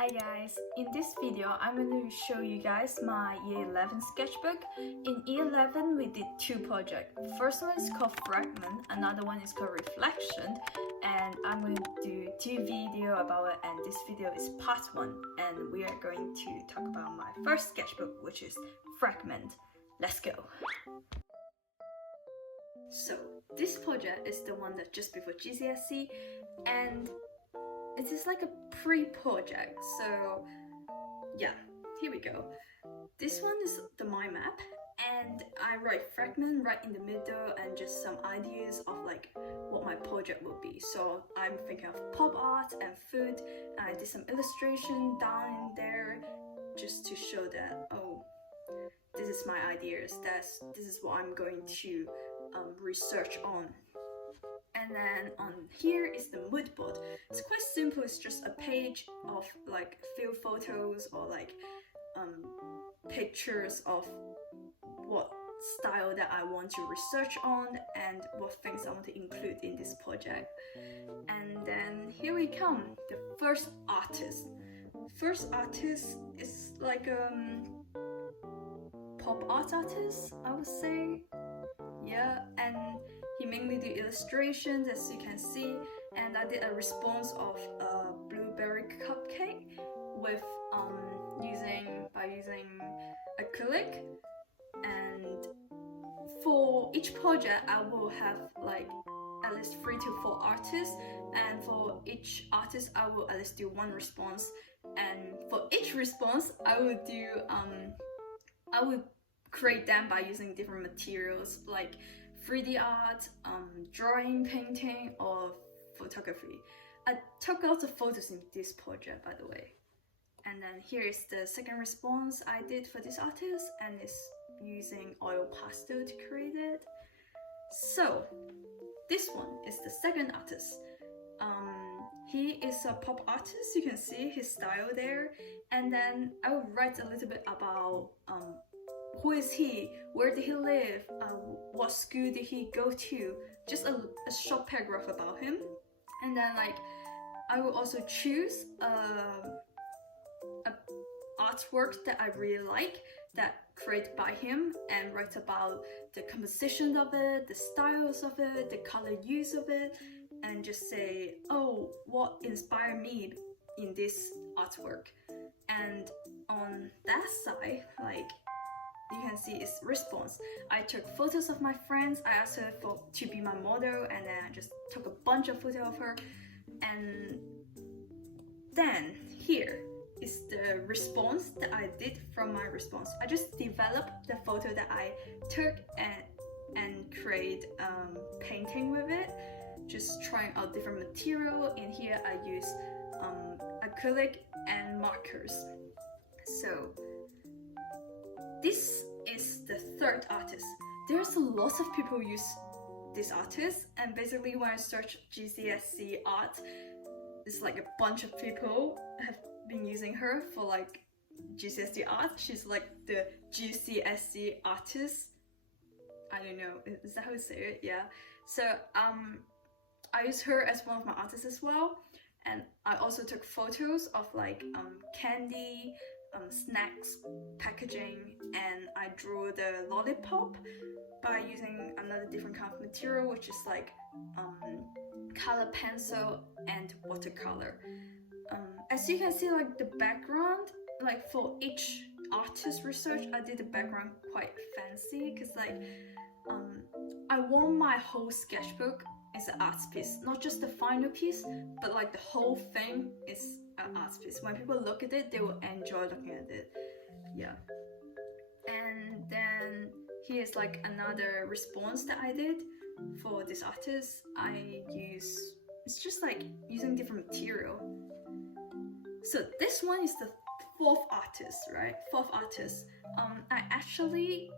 Hi guys, in this video I'm going to show you guys my year 11 sketchbook. In year 11 we did two projects. The first one is called Fragment, another one is called Reflection, and I'm going to do two videos about it, and this video is part 1, and we are going to talk about my first sketchbook, which is Fragment. Let's go! So this project is the one that just before GCSE, and it is like a pre-project, so yeah, here we go. This one is the mind map, and I write fragment right in the middle and just some ideas of like what my project will be. So I'm thinking of pop art and food, and I did some illustration down in there just to show that, oh, this is my ideas, this is what I'm going to research on. And then on here is the mood board. It's quite simple. It's just a page of like few photos or like pictures of what style that I want to research on and what things I want to include in this project. And then here we come, the first artist. First artist is like pop art artist, I would say. Yeah, and he mainly do illustrations, as you can see, and I did a response of a blueberry cupcake with using acrylic. And for each project I will have like at least 3 to 4 artists, and for each artist I will at least do one response, and for each response I will create them by using different materials like 3D art, drawing, painting, or photography. I took lots of photos in this project, by the way. And then here is the second response I did for this artist, and it's using oil pastel to create it. So this one is the second artist. He is a pop artist, you can see his style there. And then I will write a little bit about who is he, where did he live, what school did he go to, just a short paragraph about him. And then like I will also choose a artwork that I really like that created by him and write about the composition of it, the styles of it, the color use of it, and just say, oh, what inspired me in this artwork. And on that side, like you can see it's response. I took photos of my friends. I asked her to be my model, and then I just took a bunch of photos of her. And then here is the response that I did from my response. I just developed the photo that I took and create painting with it, just trying out different material. In here I use acrylic and markers. So this is the third artist. There's a lot of people who use this artist, and basically when I search GCSE art, it's like a bunch of people have been using her for like GCSE art. She's like the GCSE artist. I don't know, is that how you say it? Yeah. So I use her as one of my artists as well, and I also took photos of like candy, snacks, packaging, and I drew the lollipop by using another different kind of material, which is like color pencil and watercolor. As you can see, like the background, like for each artist research, I did the background quite fancy, because like I want my whole sketchbook is an art piece, not just the final piece, but like the whole thing is an art piece. When people look at it, they will enjoy looking at it. Yeah. And then here's like another response that I did for this artist. It's just like using different material. So this one is the fourth artist, right? Fourth artist. I actually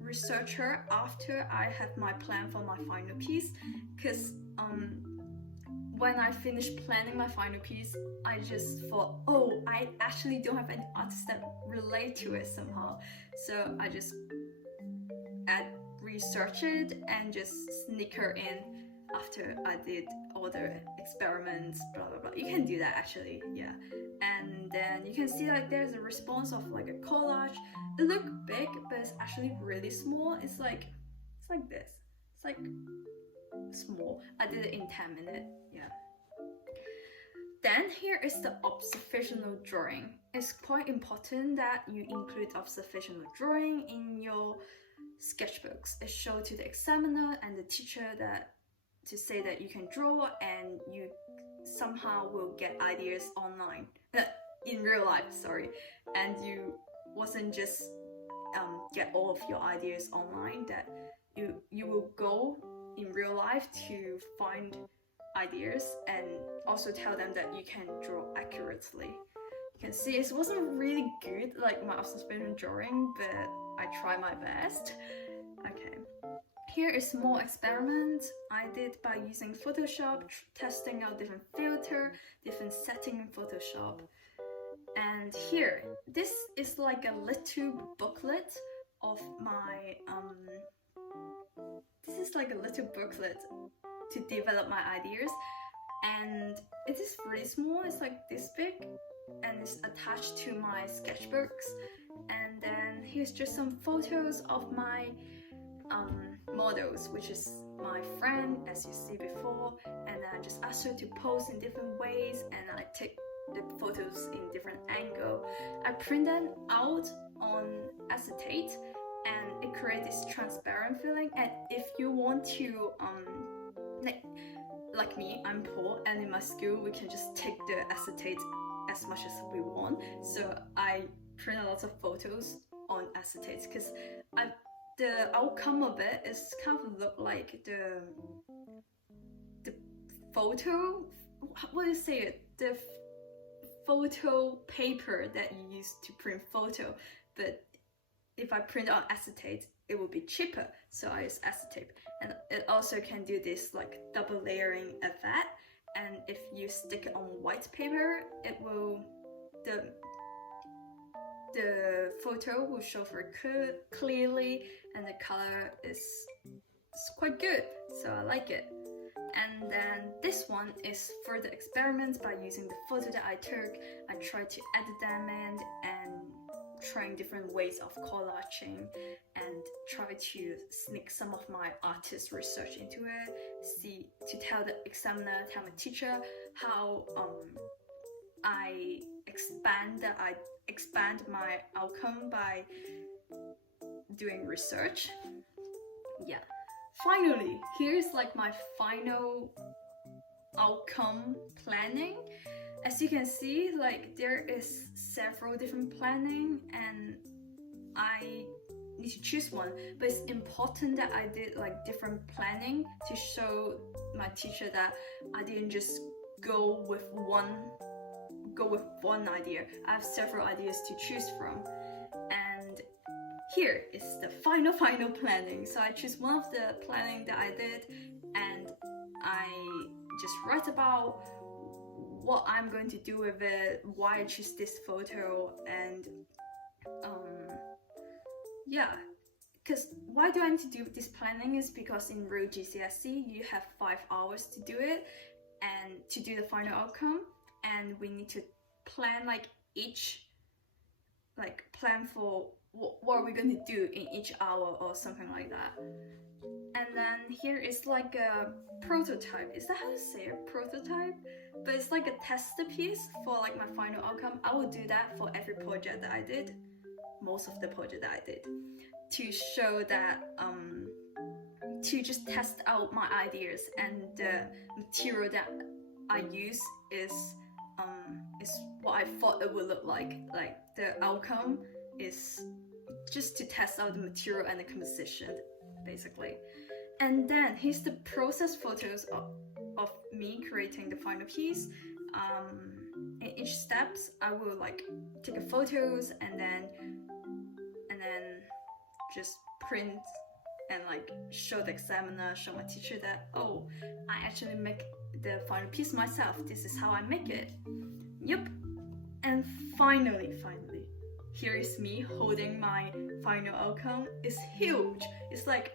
research her after I have my plan for my final piece, because when I finished planning my final piece, I just thought, oh, I actually don't have any artists that relate to it somehow. So I just research it and just sneak her in after I did all all the experiments, blah blah blah. You can do that actually, yeah. And then you can see like there's a response of like a collage. It looks big, but it's actually really small. It's like this. It's like small. I did it in 10 minutes, yeah. Then here is the observational drawing. It's quite important that you include observational drawing in your sketchbooks. It shows to the examiner and the teacher that to say that you can draw and you somehow will get ideas online, in real life, sorry. And you wasn't just get all of your ideas online, that you will go in real life to find ideas and also tell them that you can draw accurately. You can see it wasn't really good, like my observation drawing, but I try my best. Okay. Here is small experiment I did by using Photoshop, testing out different filter, different setting in Photoshop. And here, this is like a little booklet of my this is like a little booklet to develop my ideas, and it is really small. It's like this big, and it's attached to my sketchbooks. And then here's just some photos of my models, which is my friend, as you see before. And then I just asked her to pose in different ways, and I take the photos in different angle. I print them out on acetate, and it creates this transparent feeling. And if you want to like me, I'm poor, and in my school we can just take the acetate as much as we want, so I print a lot of photos on acetate, because the outcome of it is kind of look like the photo, what do you say it, the photo paper that you use to print photo. But if I print on acetate, it will be cheaper, so I use acetate. And it also can do this like double layering effect, and if you stick it on white paper, it will, the photo will show very clearly, and the color is quite good, so I like it. And then this one is further experiments by using the photo that I took. I tried to edit them in and trying different ways of collaging, and try to sneak some of my artist research into it, see to tell the examiner, tell my teacher how I expand my outcome by doing research. Yeah. Finally, here's like my final outcome planning. As you can see, like there is several different planning, and I need to choose one, but it's important that I did like different planning to show my teacher that I didn't just go with one idea. I have several ideas to choose from, and here is the final planning. So I choose one of the planning that I did, and I just write about what I'm going to do with it, why I choose this photo, and yeah, because why do I need to do this planning is because in real GCSE you have 5 hours to do it and to do the final outcome, and we need to plan like plan for what are we going to do in each hour or something like that. And then here is like a prototype. Is that how to say it? Prototype? But it's like a tester piece for like my final outcome. I will do that for every project that I did, most of the project that I did, to show that to just test out my ideas, and the material that I use is what I thought it would look like. Like the outcome is just to test out the material and the composition, basically. And then here's the process photos of me creating the final piece. In each steps, I will like take a photos and then just print and like show the examiner, show my teacher that, oh, I actually make the final piece myself. This is how I make it. Yep. And finally, here is me holding my final outcome. It's huge. It's like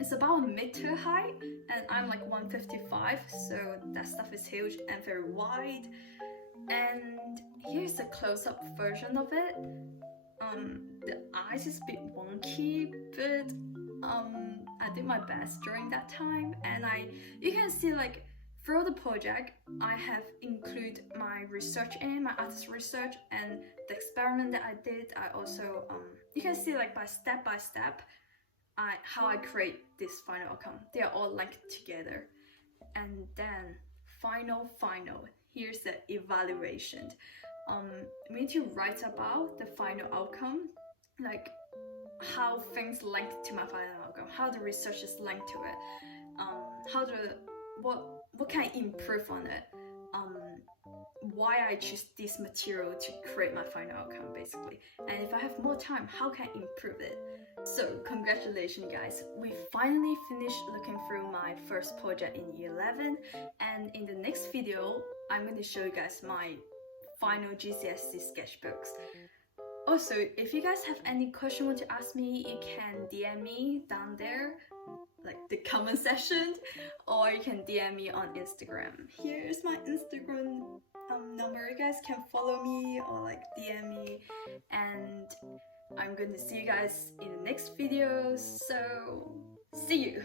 It's about a meter high and I'm like 155, so that stuff is huge and very wide. And here's a close-up version of it. The eyes is a bit wonky, but I did my best during that time, and you can see like through the project I have included my research in my artist research and the experiment that I did. I also you can see like by step how I create this final outcome. They are all linked together. And then final, here's the evaluation. We need to write about the final outcome, like how things link to my final outcome, how the research is linked to it, what can I improve on it, why I choose this material to create my final outcome basically, and if I have more time, how can I improve it? So congratulations guys, we finally finished looking through my first project in year 11, and in the next video I'm going to show you guys my final GCSE sketchbooks. Also, if you guys have any question you want to ask me, you can DM me down there, like the comment section, or you can DM me on Instagram. Here's my Instagram number. You guys can follow me or like DM me, and I'm going to see you guys in the next video. So see you.